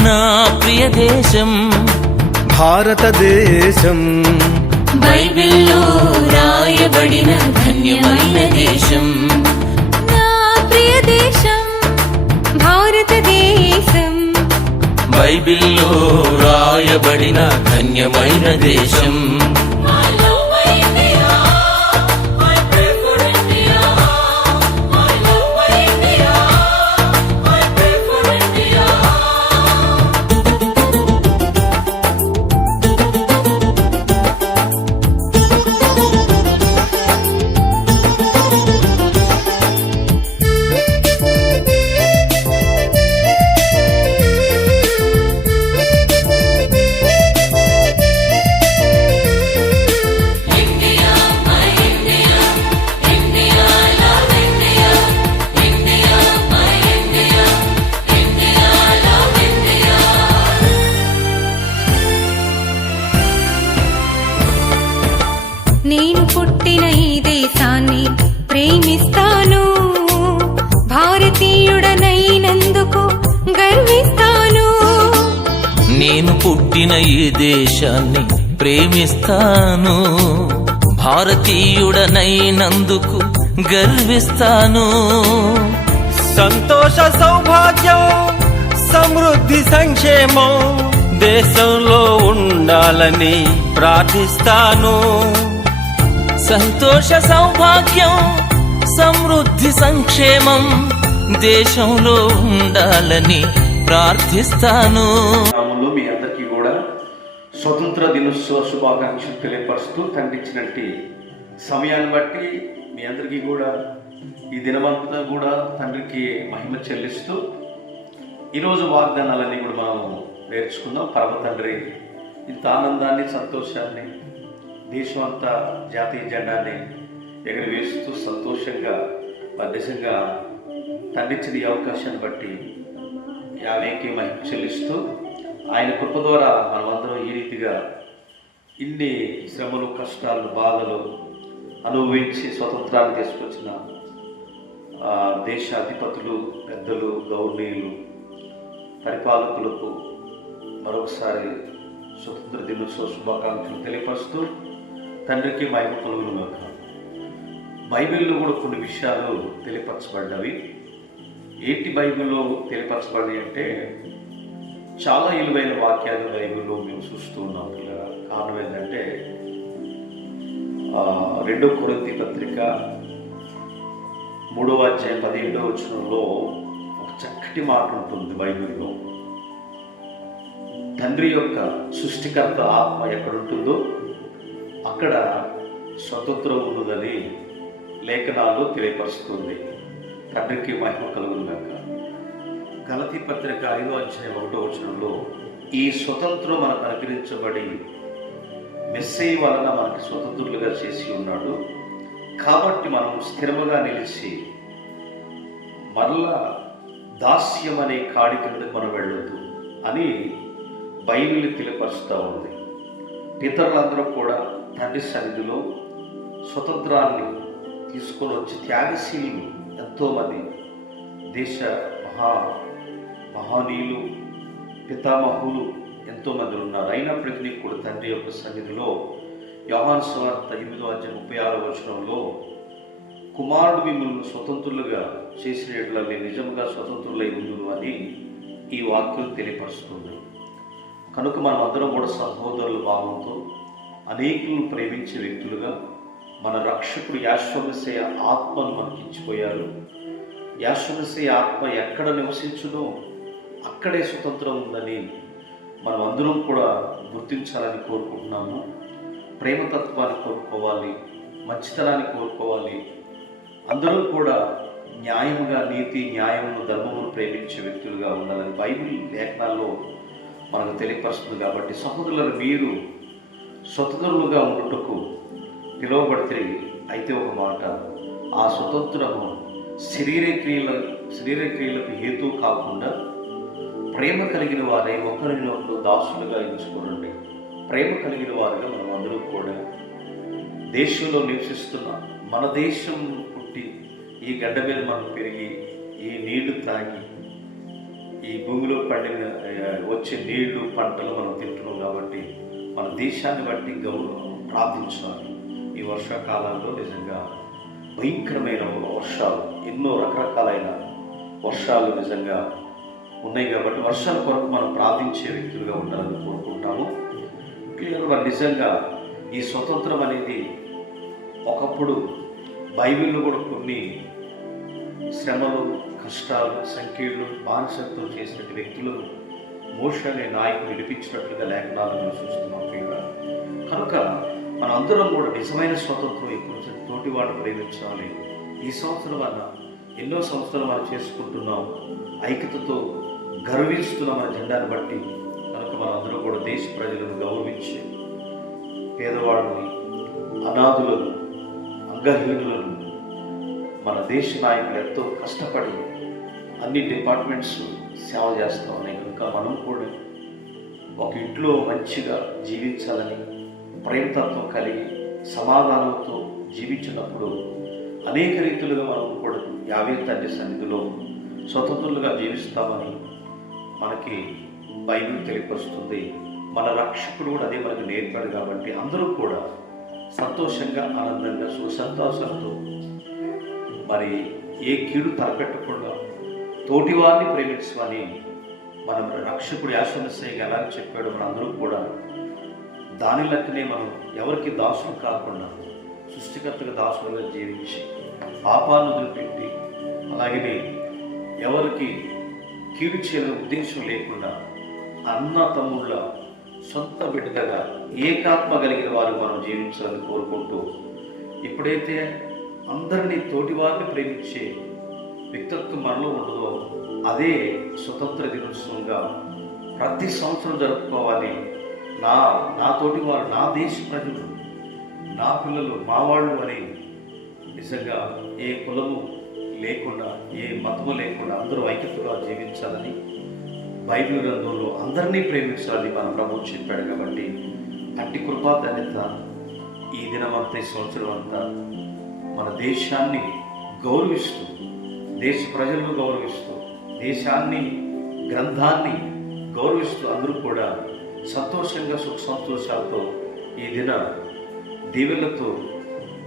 నా ప్రియ దేశం భారతదేశం, బైబిల్లో రాయబడిన ధన్యమైన దేశం. నా ప్రియ దేశం భారతదేశం, బైబిల్లో రాయబడిన ధన్యమైన దేశం. నేను పుట్టిన ఈ దేశాన్ని ప్రేమిస్తాను, భారతీయుడనైనందుకు గర్విస్తాను. నేను పుట్టిన ఈ దేశాన్ని ప్రేమిస్తాను, భారతీయుడనైనందుకు గర్విస్తాను. సంతోష సౌభాగ్యం సమృద్ధి సంక్షేమం దేశంలో ఉండాలని ప్రార్థిస్తాను. సంతోష సౌభాగ్యం సమృద్ధి సంక్షేమం దేశంలో ఉండాలని ప్రార్థిస్తాను. మీ అందరికీ కూడా స్వతంత్ర దినోత్సవ శుభాకాంక్షలు తెలియపరుస్తూ తండ్రిచ్చినట్టు సమయాన్ని బట్టి మీ అందరికీ కూడా ఈ దినమంతా కూడా తండ్రికి మహిమ చెల్లిస్తూ ఈరోజు వాగ్దానాలన్నీ కూడా మనం నేర్చుకుందాం. పరమ తండ్రి ఇంత ఆనందాన్ని, సంతోషాన్ని, దేశం అంతా జాతీయ జెండాన్ని ఎగరవేస్తూ సంతోషంగా నిజంగా తండ్రిచ్చిన ఈ అవకాశాన్ని బట్టి యావేకి మహిమ చెల్లిస్తూ ఆయన కృప ద్వారా మనమందరం ఈ రీతిగా ఇన్ని శ్రమలు, కష్టాలు, బాధలు అనుభవించి స్వతంత్రాన్ని తీసుకొచ్చిన దేశ అధిపతులు, పెద్దలు, గౌరవనీయులు, పరిపాలకులకు మరొకసారి స్వతంత్ర దినోత్సవ శుభాకాంక్షలు తెలియపరుస్తూ తండ్రికి మహిమ కలుగును గాక. బైబిల్లో కూడా కొన్ని విషయాలు తెలియపరచబడ్డవి. ఏంటి బైబిల్లో తెలియపరచబడి అంటే చాలా విలువైన వాక్యాలు బైబిల్లో మేము చూస్తూ ఉన్నాం. కారణం ఏంటంటే 2 కొరింథీ పత్రిక 3వ అధ్యాయం 17వ వచనంలో ఒక చక్కటి మాట ఉంటుంది బైబిల్లో. తండ్రి యొక్క సృష్టికర్త ఆత్మ ఎక్కడుంటుందో అక్కడ స్వతంత్రం ఉన్నదని లేఖనాల్లో తెలియపరుస్తుంది. తండ్రికి మహిమ కలుగునుగాక. గలతీ పత్రిక 5వ అధ్యాయం 1వ వచనంలో ఈ స్వతంత్రం మనకు అనుగ్రహించబడి మెస్సయ్య వలన మనకి స్వతంత్రులుగా చేసి ఉన్నాడు, కాబట్టి మనం స్థిరముగా నిలిచి మరలా దాస్యం అనే కాడి కిందకు మనం వెళ్ళొద్దు అని బైబిల్ తెలియపరుస్తూ ఉంది. ఇతరులందరూ కూడా తండ్రి సన్నిధిలో స్వతంత్రాన్ని తీసుకొని వచ్చి త్యాగశీలు ఎంతోమంది దేశ మహానీయులు, పితామహులు ఎంతోమంది ఉన్నారు. అయినప్పటికీ కూడా తండ్రి యొక్క సన్నిధిలో యోహాను సువార్త 8వ అధ్యాయం 36వ వచనంలో కుమారుడు మిమ్మల్ని స్వతంత్రులుగా చేసిన యెడల మీరు నిజంగా స్వతంత్రులై ఉండును అని ఈ వాక్యం తెలియపరుస్తుంది. కనుక మనం అందరం కూడా సహోదరుల భావంతో అనేకులను ప్రేమించే వ్యక్తులుగా మన రక్షకుడు యాశ్వమసీయ ఆత్మను మనకి ఇచ్చిపోయారు. యాశ్వమసీయ ఆత్మ ఎక్కడ నివసించునో అక్కడే స్వతంత్రం ఉందని మనం అందరం కూడా గుర్తించాలని కోరుకుంటున్నాము. ప్రేమతత్వాన్ని కోరుకోవాలి, మంచితనాన్ని కోరుకోవాలి. అందరూ కూడా న్యాయముగా, నీతి, న్యాయమును, ధర్మమును ప్రేమించే వ్యక్తులుగా ఉండాలని బైబిల్ లేఖనాల్లో మనకు తెలియపరుస్తుంది. కాబట్టి సహోదరులను మీరు స్వతంత్రులుగా ఉండుటకు పిలువబడితే అయితే ఒక మాట, ఆ స్వతంత్రము శరీర క్రియలకు హేతు కాకుండా ప్రేమ కలిగిన వారే ఒకరినొకరు దాసులుగా ఎంచుకోనండి. ప్రేమ కలిగిన వారిగా మనం అందరూ కూడా దేశంలో నివసిస్తున్న మన దేశం పుట్టి ఈ గడ్డ మీద మనం పెరిగి ఈ నీళ్లు తాగి ఈ భూమిలో పండిన వచ్చే నీళ్లు పంటలు మనం తింటున్నాం కాబట్టి మన దేశాన్ని బట్టి ప్రార్థించాలి. ఈ వర్షాకాలంలో నిజంగా భయంకరమైన వర్షాలు, ఎన్నో రకరకాలైన వర్షాలు నిజంగా ఉన్నాయి కాబట్టి వర్షాల కొరకు మనం ప్రార్థించే వ్యక్తులుగా ఉండాలని కోరుకుంటాము. క్లియర్గా నిజంగా ఈ స్వతంత్రం అనేది ఒకప్పుడు బైబిల్లో కూడా కొన్ని శ్రమలు, కష్టాలు, సంకీర్ణలు, బానిసత్వం చేసినట్టు వ్యక్తులను మోషే అనే నాయకుడు విడిపించినట్లుగా లేఖనాలు మనం చూస్తున్నాం. కనుక మనందరం కూడా నిజమైన స్వతంత్రం ఎప్పుడు తోటివాడు ప్రేమించాలి. ఈ సంవత్సరం అన్న ఎన్నో సంవత్సరాలు మనం చేసుకుంటున్నాం, ఐక్యతతో గర్విస్తున్న మన జెండాను బట్టి. కనుక మనందరం కూడా దేశ ప్రజలను గౌరవించి పేదవాళ్ళని, అనాథులను, అంగహీనులను మన దేశ నాయకులు ఎంతో కష్టపడి అన్ని డిపార్ట్మెంట్స్ సేవ చేస్తూ ఉన్నాయి. కనుక మనం కూడా ఒక ఇంట్లో మంచిగా జీవించాలని, ప్రేమతత్వం కలిగి సమాధానంతో జీవించినప్పుడు అనేక రీతులుగా మనం కూడా యావే తండ్రి సన్నిధిలో స్వతంత్రులుగా జీవిస్తామని మనకి బైబిల్ తెలియపరుస్తుంది. మన రక్షకుడు కూడా అదే మనకు నేర్పాడు. కాబట్టి అందరూ కూడా సంతోషంగా, ఆనందంగా, సుసంతోషంతో మరి ఏ కీడు తలపెట్టకుండా తోటివారిని ప్రేమించమని మనం రక్షకుడు యాసనసయ్య ఎలా చెప్పాడు. మనందరూ కూడా దాని లెక్కనే మనం ఎవరికి దాసులు కాకుండా సృష్టికర్తగా దాసులుగా జీవించి పాపాలను వదిలిపెట్టి, అలాగనే ఎవరికి కీడు చేయాలనే ఉద్దేశం లేకుండా అన్న తమ్ముళ్ళ సొంత బిడ్డగా ఏకాత్మ కలిగిన వారు మనం జీవించాలని కోరుకుంటూ, ఎప్పుడైతే అందరినీ తోటివారిని ప్రేమించే వ్యక్తిత్వం మనలో ఉండదో అదే స్వతంత్ర దినోత్సవంగా ప్రతి సంవత్సరం జరుపుకోవాలి. నా తోటి వారు, నా దేశ ప్రజలు, నా పిల్లలు, మా వాళ్ళు అని నిజంగా ఏ కులము లేకుండా, ఏ మతము లేకుండా అందరూ ఐక్యతగా జీవించాలని బైబిల్ గ్రంథంలో అందరినీ ప్రేమించాలని మన ప్రభువు చెప్పాడు. కాబట్టి అట్టి కృపా ధన్యత ఈ దినమంతా, ఈ సంవత్సరం అంతా మన దేశాన్ని గౌరవిస్తూ, దేశ ప్రజలను గౌరవిస్తూ, దేశాన్ని, గ్రంథాన్ని గౌరవిస్తూ అందరూ కూడా సంతోషంగా, సుఖ సంతోషాలతో ఈ దిన దీవెలతో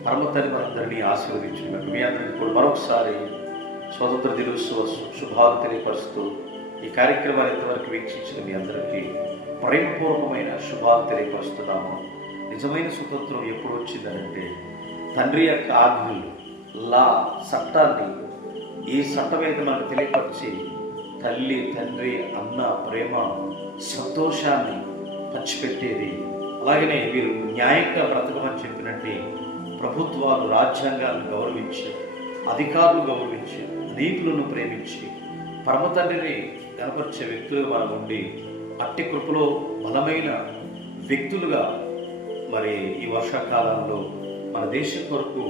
పరమతల్లి మనందరినీ ఆశీర్వదించుకున్నాడు. మీ అందరికీ కూడా మరొకసారి స్వతంత్ర దినోత్సవ శుభాలు తెలియపరుస్తూ ఈ కార్యక్రమాన్ని ఇంతవరకు వీక్షించిన మీ అందరికీ ప్రేమపూర్వకమైన శుభాలు తెలియపరుస్తున్నాము. నిజమైన స్వతంత్రం ఎప్పుడు వచ్చిందనంటే తండ్రి యొక్క ఆజ్ఞలు, చట్టాన్ని, ఈ చట్టవేద మనకు తెలియపరిచి తల్లి, తండ్రి, అన్న ప్రేమ, సంతోషాన్ని పంచిపెట్టేది. అలాగనే వీరు న్యాయంగా బ్రతకమని చెప్పినట్టే ప్రభుత్వాలు, రాజ్యాంగాలను గౌరవించి, అధికారులు గౌరవించి, నీతులను ప్రేమించి పరమతండ్రిని కనపరిచే వ్యక్తులుగా మనం ఉండి అట్టి కృపలో బలమైన వ్యక్తులుగా మరి ఈ వర్షాకాలంలో మన దేశం కొరకు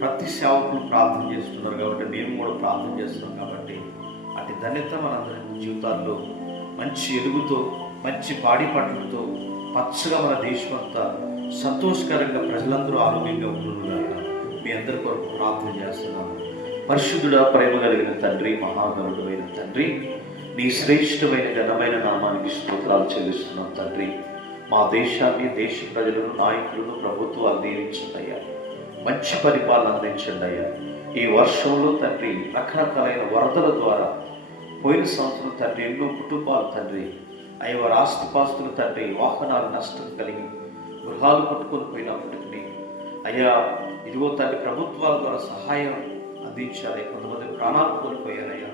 ప్రతి సేవకులు ప్రార్థన చేస్తున్నారు. కాబట్టి మేము కూడా ప్రార్థన చేస్తున్నాం. కాబట్టి అటు ధన్యత మనందరి జీవితాల్లో మంచి ఎదుగుతో, మంచి పాడి పంటలతో పచ్చగా మన దేశం అంతా సంతోషకరంగా ప్రజలందరూ ఆరోగ్యంగా ఉండునుగాక మీ అందరి కొరకు ప్రార్థన చేస్తున్నాము. పరిశుద్ధుడా, ప్రేమ కలిగిన తండ్రి, మహాగరుడమైన తండ్రి, నీ శ్రేష్టమైన ఘనమైన నామానికి స్తోత్రాలు చెల్లిస్తున్నాం తండ్రి. మా దేశాన్ని, దేశ ప్రజలను, నాయకులను, ప్రభుత్వాలు దీవించండి అయ్యా. మంచి పరిపాలన అందించండి అయ్యా. ఈ వర్షంలో తండ్రి రకరకాలైన వరదల ద్వారా పోయిన సంవత్సరం తండ్రి ఎన్నో కుటుంబాలు తండ్రి అయ్యా వారి ఆస్తిపాస్తులు తండ్రి వాహనాలు నష్టం కలిగి గృహాలు పట్టుకొని పోయినప్పటికీ అయ్యా ఇదిగో తండ్రి ప్రభుత్వాల ద్వారా సహాయం అందించాలి. కొంతమంది ప్రాణాలు కోల్పోయారయ్యా.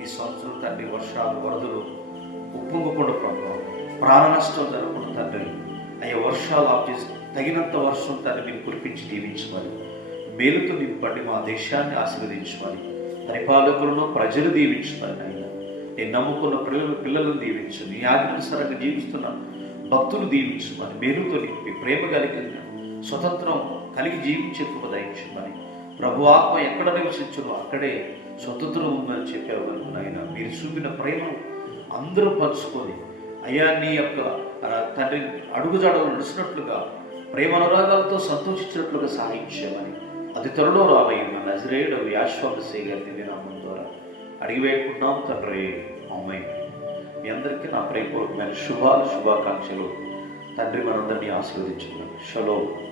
ఈ సంవత్సరం తండ్రి వర్షాలు, వరదలు ఉప్పొంగకుండా ప్రభావం, ప్రాణ నష్టం జరగకుండా తండ్రి అయ్యా వర్షాలు ఆపేసి తగినంత వర్షం తండ్రి మీరు కురిపించి దీవించమని, మేలుతో నింపండి మా దేశాన్ని ఆశీర్వదించమని, పరిపాలకులను ప్రజలు దీవించమని అయినా నేను నమ్ముకున్న పిల్లలను దీవించండి. నీ ఆజ్ఞానుసారంగా జీవిస్తున్న భక్తులు దీవించమని, మేలుతో నింపి ప్రేమ కలిగిన స్వతంత్రం కలిగి జీవించే కృప దయించమని, ప్రభు ఆత్మ ఎక్కడ నివసించునో అక్కడే స్వతంత్రం ఉందని చెప్పారు కనుక నాయన మీరు చూపిన ప్రేమను అందరూ పంచుకొని అయ్యా నీ యొక్క తండ్రి అడుగుజాడలు నడిచినట్లుగా ప్రేమ అనురాగాలతో సంతోషించినట్లుగా సహాయించామని అతి త్వరలో రాబోయే నజరేయుడు యాశ్వాస గారి నామం ద్వారా అడిగి వేడుకుంటున్నాం తండ్రి. ఆమేన్. మీ అందరికీ నా ప్రేమపూర్వకమైన శుభాకాంక్షలు. తండ్రి మనందరినీ ఆశీర్వదించుకున్నాడు. షలోమ్.